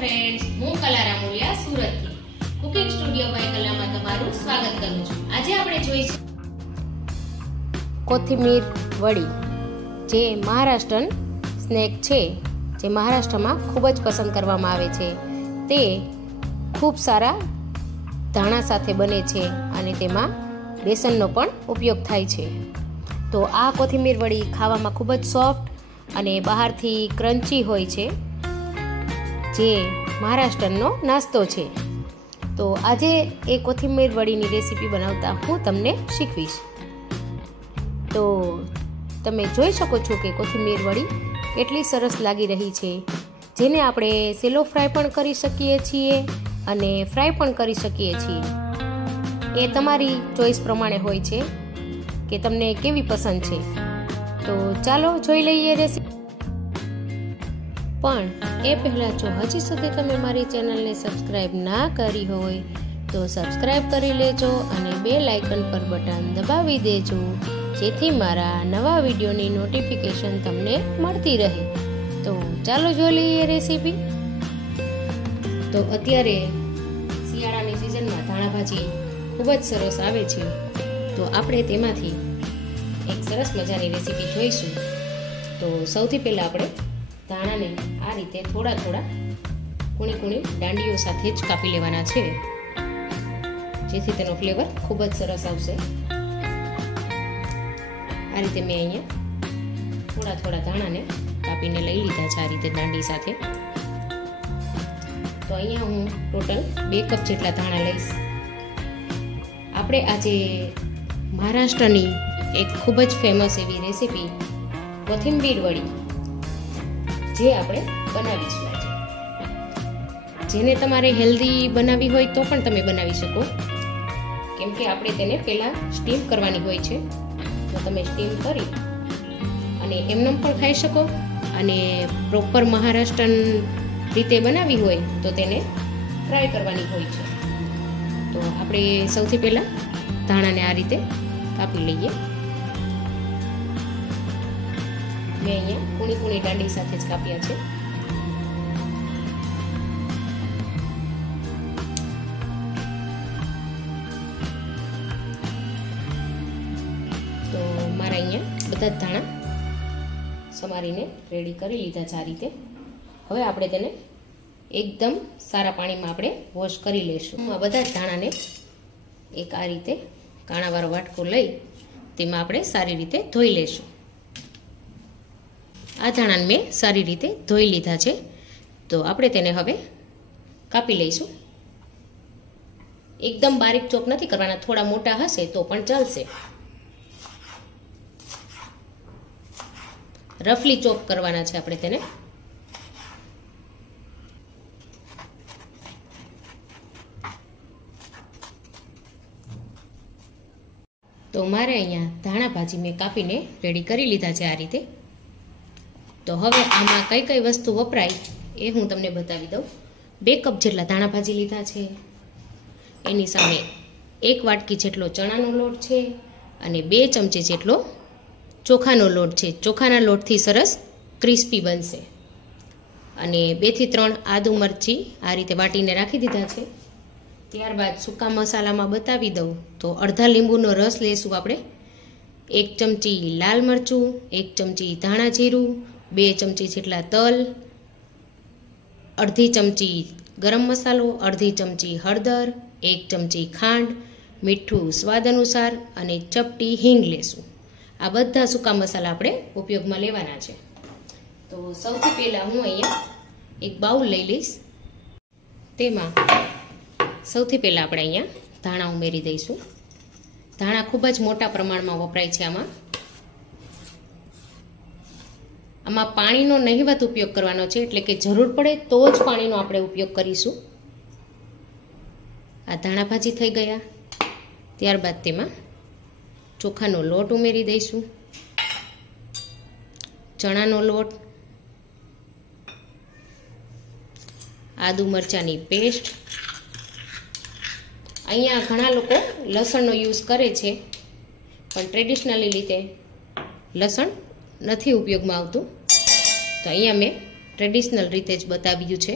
Friends, હું કલા રામોલિયા સુરતથી કુકિંગ સ્ટુડિયો બાય કલામાં તમારું સ્વાગત કરું છું. આજે આપણે જોઈશું કોથમીર વડી, જે મહારાષ્ટ્રન સ્નેક છે, જે મહારાષ્ટ્રમાં ખૂબ જ પસંદ કરવામાં આવે છે. તે ખૂબ સારા ધાણા સાથે બને છે અને તેમાં બેસનનો પણ ઉપયોગ થાય છે. તો આ કોથમીર વડી ખાવામાં ખૂબ જ સોફ્ટ અને બહારથી ક્રન્ચી હોય છે, જે મહારાષ્ટ્રનો નાસ્તો છે. તો આજે એ કોથમીર વડીની રેસીપી બનાવતા હું તમને શીખવીશ. તો તમે જોઈ શકો છો કે કોથમીર વડી કેટલી સરસ લાગી રહી છે, જેને આપણે સેલો ફ્રાય પણ કરી શકીએ છીએ અને ફ્રાય પણ કરી શકીએ છીએ. એ તમારી ચોઈસ પ્રમાણે હોય છે કે તમને કેવી પસંદ છે. તો ચાલો જોઈ લઈએ રેસીપી. પણ એ પહેલાં જો હજી સુધી તમે મારી ચેનલને સબસ્ક્રાઈબ ના કરી હોય તો સબસ્ક્રાઈબ કરી લેજો અને બેલ આઇકન પર બટન દબાવી દેજો, જેથી મારા નવા વિડીયોની નોટિફિકેશન તમને મળતી રહે. તો ચાલો જોઈ લઈએ રેસીપી. તો અત્યારે શિયાળાની સિઝનમાં ધાણા ભાજી ખૂબ જ સરસ આવે છે. તો આપણે તેમાંથી એક સરસ મજાની રેસીપી જોઈશું. તો સૌથી પહેલાં આપણે ધાણાને આ રીતે થોડા થોડા કૂણી કૂણી દાંડીઓ સાથે જ કાપી લેવાના છે, જેથી તેનો ફ્લેવર ખૂબ જ સરસ આવશે. આ રીતે મેં અહીંયા થોડા થોડા ધાણાને કાપીને લઈ લીધા છે, આ રીતે દાંડી સાથે. તો અહીંયા હું ટોટલ 2 કપ જેટલા ધાણા લઈશ. આપણે આજે મહારાષ્ટ્રની એક ખૂબ જ ફેમસ એવી રેસીપી કોથમીર વડી, જે આપણે બનાવીશું આજે. જેને તમારે હેલ્ધી બનાવવી હોય તો પણ તમે બનાવી શકો, કેમ કે આપણે તેને પહેલાં સ્ટીમ કરવાની હોય છે. તો તમે સ્ટીમ કરી અને એમને પણ ખાઈ શકો, અને પ્રોપર મહારાષ્ટ્રન રીતે બનાવી હોય તો તેને ફ્રાય કરવાની હોય છે. તો આપણે સૌથી પહેલાં ધાણાને આ રીતે કાપી લઈએ. મેં અહીંયા કૂણી કૂણી દાંડી સાથે જ કાપ્યા છે. તો મારા અહીંયા બધા જ ધાણા સમારીને રેડી કરી લીધા છે આ રીતે. હવે આપણે તેને એકદમ સારા પાણીમાં આપણે વોશ કરી લઈશું. આ બધા જ ધાણાને એક આ રીતે કાણાવાળો વાટકો લઈ તેમાં આપણે સારી રીતે ધોઈ લઈશું. આ ધાણાને મેં સારી રીતે ધોઈ લીધા છે. તો આપણે તેને હવે કાપી લઈશું. એકદમ બારીક ચોપ નથી કરવાના, થોડા મોટા હશે તો પણ ચાલશે. રફલી ચોપ કરવાના છે આપણે તેને. તો મારે અહીંયા ધાણા ભાજી મેં કાપીને રેડી કરી લીધા છે આ રીતે. તો હવે આમાં કઈ કઈ વસ્તુ વપરાય એ હું તમને બતાવી દઉં. 2 કપ જેટલા ધાણા ભાજી લીધા છે, એની સામે 1 વાટકી જેટલો ચણાનો લોટ છે અને 2 ચમચી જેટલો ચોખાનો લોટ છે. ચોખાના લોટથી સરસ ક્રિસ્પી બનશે. અને 2 થી 3 આદુ મરચી આ રીતે વાટીને રાખી દીધા છે. ત્યારબાદ સૂકા મસાલામાં બતાવી દઉં તો અડધા લીંબુનો રસ લઈશું આપણે, 1 ચમચી લાલ મરચું, 1 ચમચી ધાણા જીરું, 2 ચમચી જેટલા તલ, અડધી ચમચી ગરમ મસાલો, અડધી ચમચી હળદર, 1 ચમચી ખાંડ, મીઠું સ્વાદ અનુસાર અને ચપટી હિંગ લેશું. આ બધા સૂકા મસાલા આપણે ઉપયોગમાં લેવાના છે. તો સૌથી પહેલાં હું અહીંયા એક બાઉલ લઈ લઈશ. તેમાં સૌથી પહેલાં આપણે અહીંયા ધાણા ઉમેરી દઈશું. ધાણા ખૂબ જ મોટા પ્રમાણમાં વપરાય છે આમાં પાણીનો નહિવત ઉપયોગ કરવાનો છે, એટલે કે જરૂર પડે તો જ પાણીનો આપણે ઉપયોગ કરીશું. આ ધાણા ભાજી થઈ ગયા. ત્યારબાદ તેમાં ચોખાનો લોટ ઉમેરી દઈશું, ચણાનો લોટ, આદુ મરચાંની પેસ્ટ. અહીંયા ઘણા લોકો લસણનો યુઝ કરે છે, પણ ટ્રેડિશનલી રીતે લસણ નથી ઉપયોગમાં આવતું. તો અહીંયા મેં ટ્રેડિશનલ રીતે જ બતાવ્યું છે.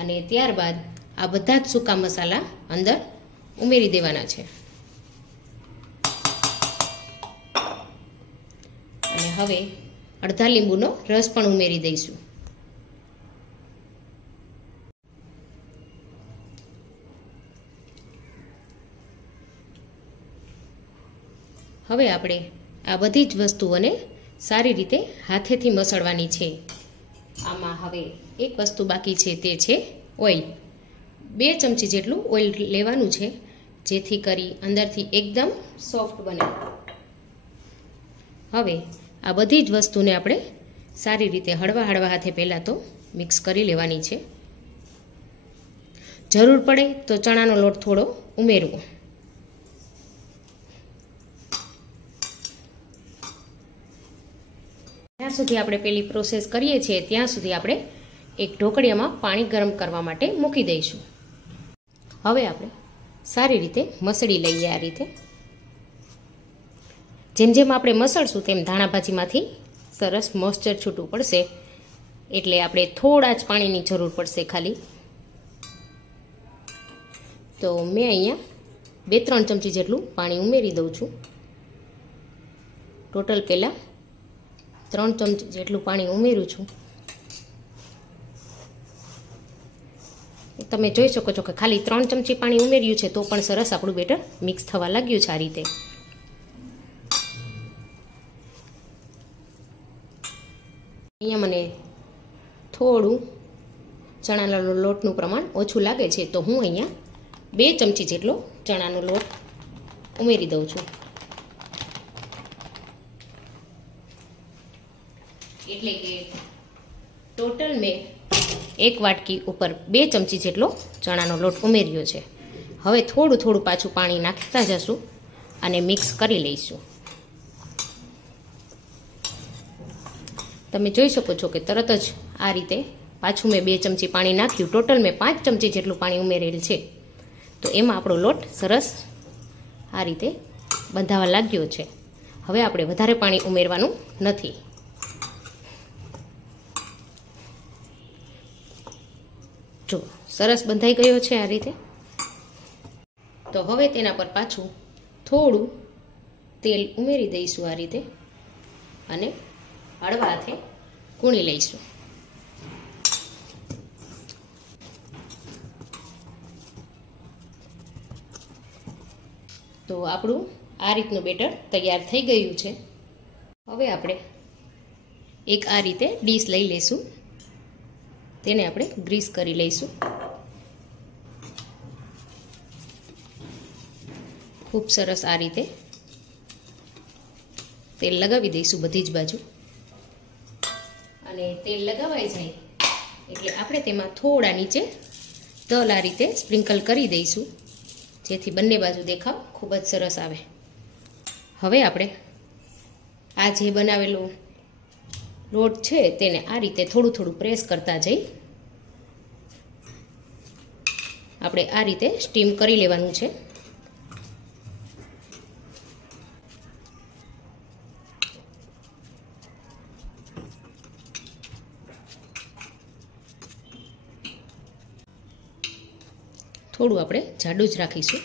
અને ત્યારબાદ આ બધા જ સૂકા મસાલા અંદર ઉમેરી દેવાના છે. અને હવે અડધા લીંબુનો રસ પણ ઉમેરી દઈશું. હવે આપણે આ બધી જ વસ્તુઓને સારી રીતે હાથેથી મસળવાની છે. આમાં હવે એક વસ્તુ બાકી છે, તે છે ઓઇલ. 2 ચમચી જેટલું ઓઇલ લેવાનું છે, જેથી કરી અંદરથી એકદમ સોફ્ટ બને. હવે આ બધી જ વસ્તુને આપણે સારી રીતે હળવા હાથે પહેલાં તો મિક્સ કરી લેવાની છે. જરૂર પડે તો ચણાનો લોટ થોડો ઉમેરવો. જ્યાં સુધી આપણે પેલી પ્રોસેસ કરીએ છીએ ત્યાં સુધી આપણે એક ઢોકળિયામાં પાણી ગરમ કરવા માટે મૂકી દઈશું. હવે આપણે સારી રીતે મસળી લઈએ. આ રીતે જેમ જેમ આપણે મસળશું તેમ ધાણા ભાજીમાંથી સરસ મોઇસ્ચર છૂટું પડશે, એટલે આપણે થોડા જ પાણીની જરૂર પડશે ખાલી. તો મેં અહીંયા 2-3 ચમચી જેટલું પાણી ઉમેરી દઉં છું. ટોટલ પહેલાં 3 ચમચી જેટલું પાણી ઉમેરું છું. તમે જોઈ શકો છો કે ખાલી 3 ચમચી પાણી ઉમેર્યું છે તો પણ સરસ આપણું બેટર મિક્સ થવા લાગ્યું છે. આ રીતે અહીંયા મને થોડું ચણાના લોટનું પ્રમાણ ઓછું લાગે છે, તો હું અહીંયા 2 ચમચી જેટલો ચણાનો લોટ ઉમેરી દઉં છું. એટલે કે ટોટલ મેં 1 વાટકી ઉપર 2 ચમચી જેટલો ચણાનો લોટ ઉમેર્યો છે. હવે થોડું પાછું પાણી નાખતા જશું અને મિક્સ કરી લઈશું. તમે જોઈ શકો છો કે તરત જ આ રીતે પાછું મેં 2 ચમચી પાણી નાખ્યું. ટોટલ મેં 5 ચમચી જેટલું પાણી ઉમેરેલ છે. તો એમાં આપણો લોટ સરસ આ રીતે બંધાવા લાગ્યો છે. હવે આપણે વધારે પાણી ઉમેરવાનું નથી. જો સરસ બંધાઈ ગયો છે આ રીતે. તો હવે તેના પર પાછું થોડું તેલ ઉમેરી દઈશું આ રીતે અને હળવા હાથે કૂણી લઈશું. તો આપણું આ રીતનું બેટર તૈયાર થઈ ગયું છે. હવે આપણે એક આ રીતે ડીશ લઈ લઈશું. તેને આપણે ગ્રીસ કરી લઈશું. ખૂબ સરસ આ રીતે તેલ લગાવી દઈશું બધી જ બાજુ. અને તેલ લગાવાઈ જાય એટલે આપણે તેમાં થોડા નીચે તલ આ રીતે સ્પ્રિંકલ કરી દઈશું, જેથી બંને બાજુ દેખાવ ખૂબ જ સરસ આવે. હવે આપણે આ જે બનાવેલો લોટ છે તેને આ રીતે થોડું પ્રેસ કરતા જઈ આપણે આ રીતે સ્ટીમ કરી લેવાનું છે. થોડું આપણે જાડું જ રાખીશું.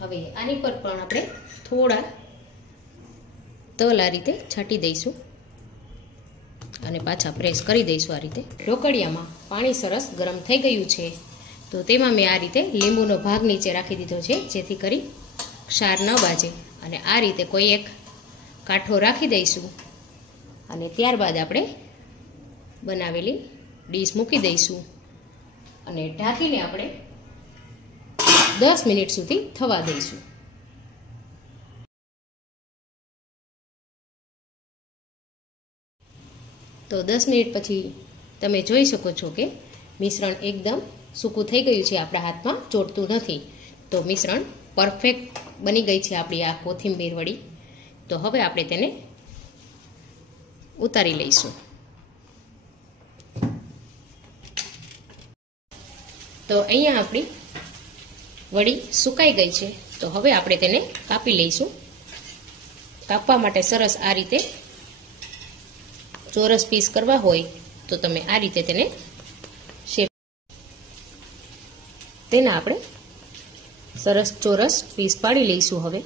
હવે આની પર પણ આપણે થોડા તલ આ રીતે છાંટી દઈશું અને પાછા પ્રેસ કરી દઈશું આ રીતે. ઢોકળિયામાં પાણી સરસ ગરમ થઈ ગયું છે, તો તેમાં મેં આ રીતે લીંબુનો ભાગ નીચે રાખી દીધો છે, જેથી કરી ક્ષાર ન બાજે. અને આ રીતે કોઈ એક કાંઠો રાખી દઈશું અને ત્યારબાદ આપણે બનાવેલી ડીશ મૂકી દઈશું અને ઢાંકીને આપણે 10 મિનિટ સુધી થવા દઈશું. તો 10 મિનિટ પછી તમે જોઈ શકો છો કે મિશ્રણ એકદમ સૂકું થઈ ગયું છે, આપણા હાથમાં ચોટતું નથી. તો મિશ્રણ પરફેક્ટ બની ગઈ છે આપણી આ કોથિંબીર વડી. તો હવે આપણે તેને ઉતારી લઈશું. તો અહીંયા આપણી વડી સુકાઈ ગઈ છે, તો હવે આપણે તેને કાપી લઈશું. કાપવા માટે સરસ આ રીતે ચોરસ પીસ કરવા હોય તો તમે આ રીતે તેને શેપ, તેના આપણે સરસ ચોરસ પીસ પાડી લઈશું હવે.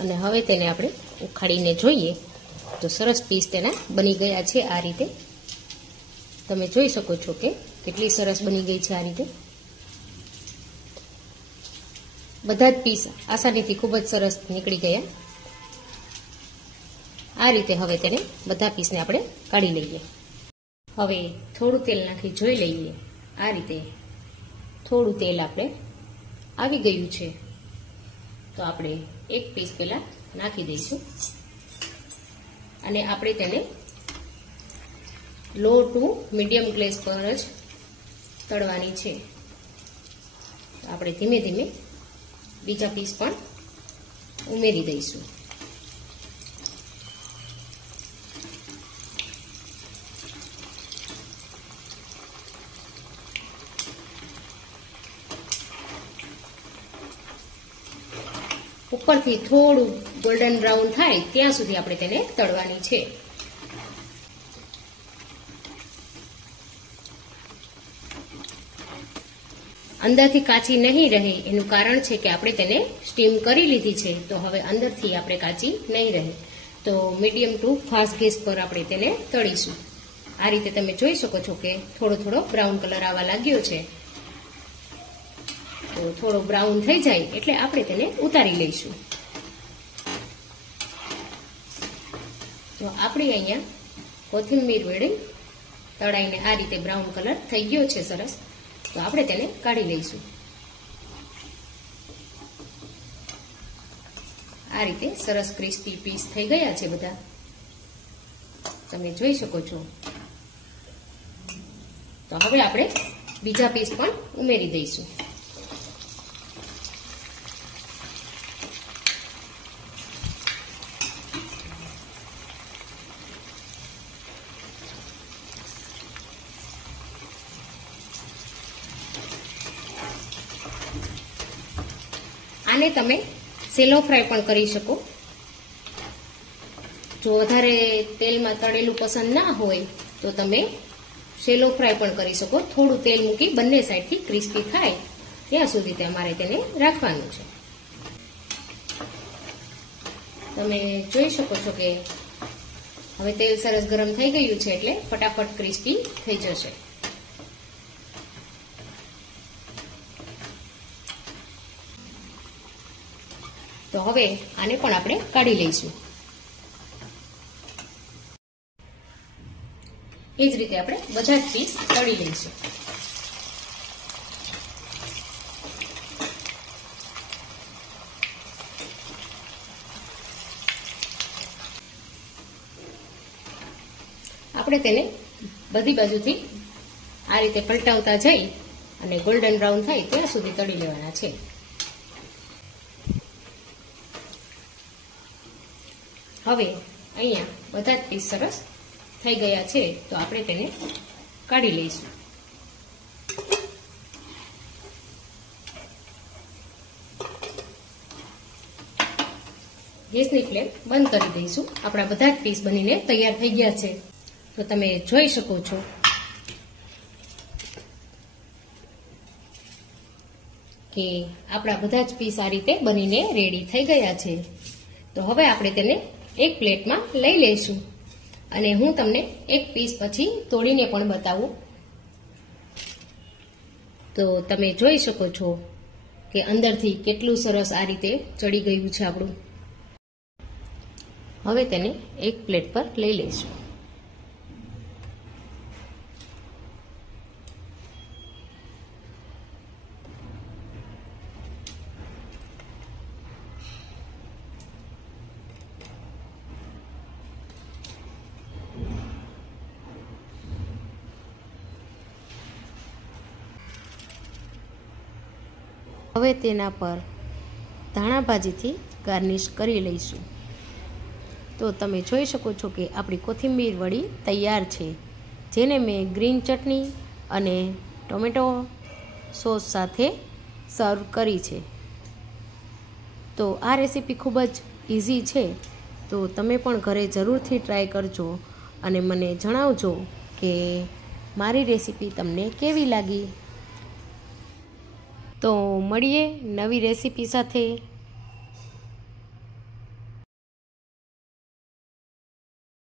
અને હવે તેને આપણે ઉખાડીને જોઈએ તો સરસ પીસ તેના બની ગયા છે. આ રીતે તમે જોઈ શકો છો કે કેટલી સરસ બની ગઈ છે. આ રીતે બધા જ પીસ આસાનીથી ખૂબ જ સરસ નીકળી ગયા. આ રીતે હવે તેને બધા પીસને આપણે કાઢી લઈએ. હવે થોડું તેલ નાખી જોઈ લઈએ. આ રીતે થોડું તેલ આપણે આવી ગયું છે તો આપણે એક પીસ પહેલા નાખી દઈશું અને આપણે તેને લો ટુ મીડિયમ ગેસ પર જ તળવાની છે. આપણે ધીમે ધીમે બીજા પીસ પણ ઉમેરી દઈશું. ઉપરથી થોડું ગોલ્ડન બ્રાઉન થાય ત્યાં સુધી આપણે તેને તળવાની છે. અંદરથી કાચી નહીં રહે એનું કારણ છે કે આપણે તેને સ્ટીમ કરી લીધી છે, તો હવે અંદરથી આપણે કાચી નહીં રહે. તો મીડિયમ ટુ ફાસ્ટ ગેસ પર આપણે તેને તળીશું. આ રીતે તમે જોઈ શકો છો કે થોડો થોડો બ્રાઉન કલર આવવા લાગ્યો છે. તો થોડો બ્રાઉન થઈ જાય એટલે આપણે તેને ઉતારી લઈશું. તો આપણે અહીંયા કોથમીર વેડી તળાઈને આ રીતે બ્રાઉન કલર થઈ ગયો છે સરસ. તો આપણે તેને કાઢી લઈશું. આ રીતે સરસ ક્રિસ્પી પીસ થઈ ગયા છે બધા, તમે જોઈ શકો છો. તો હવે આપણે બીજા પીસ પણ ઉમેરી દઈશું. આને તમે સેલો ફ્રાય પણ કરી શકો. જો વધારે તેલમાં તળેલું પસંદ ના હોય તો તમે સેલો ફ્રાય પણ કરી શકો. થોડું તેલ મૂકી બંને સાઈડથી ક્રિસ્પી થાય ત્યાં સુધી તમારે તેને રાખવાનું છે. તમે જોઈ શકો છો કે હવે તેલ સરસ ગરમ થઈ ગયું છે એટલે ફટાફટ ક્રિસ્પી થઈ જશે. તો હવે આને પણ આપણે કાઢી લઈશું. એ જ રીતે આપણે બધા જ પીસ તળી લઈશું. આપણે તેને બધી બાજુથી આ રીતે પલટાવતા જઈ અને ગોલ્ડન બ્રાઉન થાય ત્યાં સુધી તળી લેવાના છે. હવે અહીંયા બધા જ પીસ સરસ થઈ ગયા છે તો આપણે તેને કાઢી લઈશું. ગેસની ફ્લેમ બંધ કરી દઈશું. આપણા બધા જ પીસ બનીને તૈયાર થઈ ગયા છે. તો તમે જોઈ શકો છો કે આપણા બધા જ પીસ આ રીતે બનીને રેડી થઈ ગયા છે. તો હવે આપણે તેને એક પ્લેટમાં લઈ લઈશું અને હું તમને એક પીસ પછી તોડીને પણ બતાવું. તો તમે જોઈ શકો છો કે અંદરથી કેટલું સરસ આ રીતે ચડી ગયું છે આપણું. હવે તેને એક પ્લેટ પર લઈ લઈશું. હવે તેના પર ધાણા ભાજીથી ગાર્નિશ કરી લઈશું. તો તમે જોઈ શકો છો કે આપણી કોથમીર વડી તૈયાર છે, જેને મેં ગ્રીન ચટણી અને ટોમેટો સોસ સાથે સર્વ કરી છે. તો આ રેસીપી ખૂબ જ ઇઝી છે, તો તમે પણ ઘરે જરૂરથી ટ્રાય કરજો અને મને જણાવજો કે મારી રેસીપી તમને કેવી લાગી. તો મળીએ નવી રેસીપી સાથે.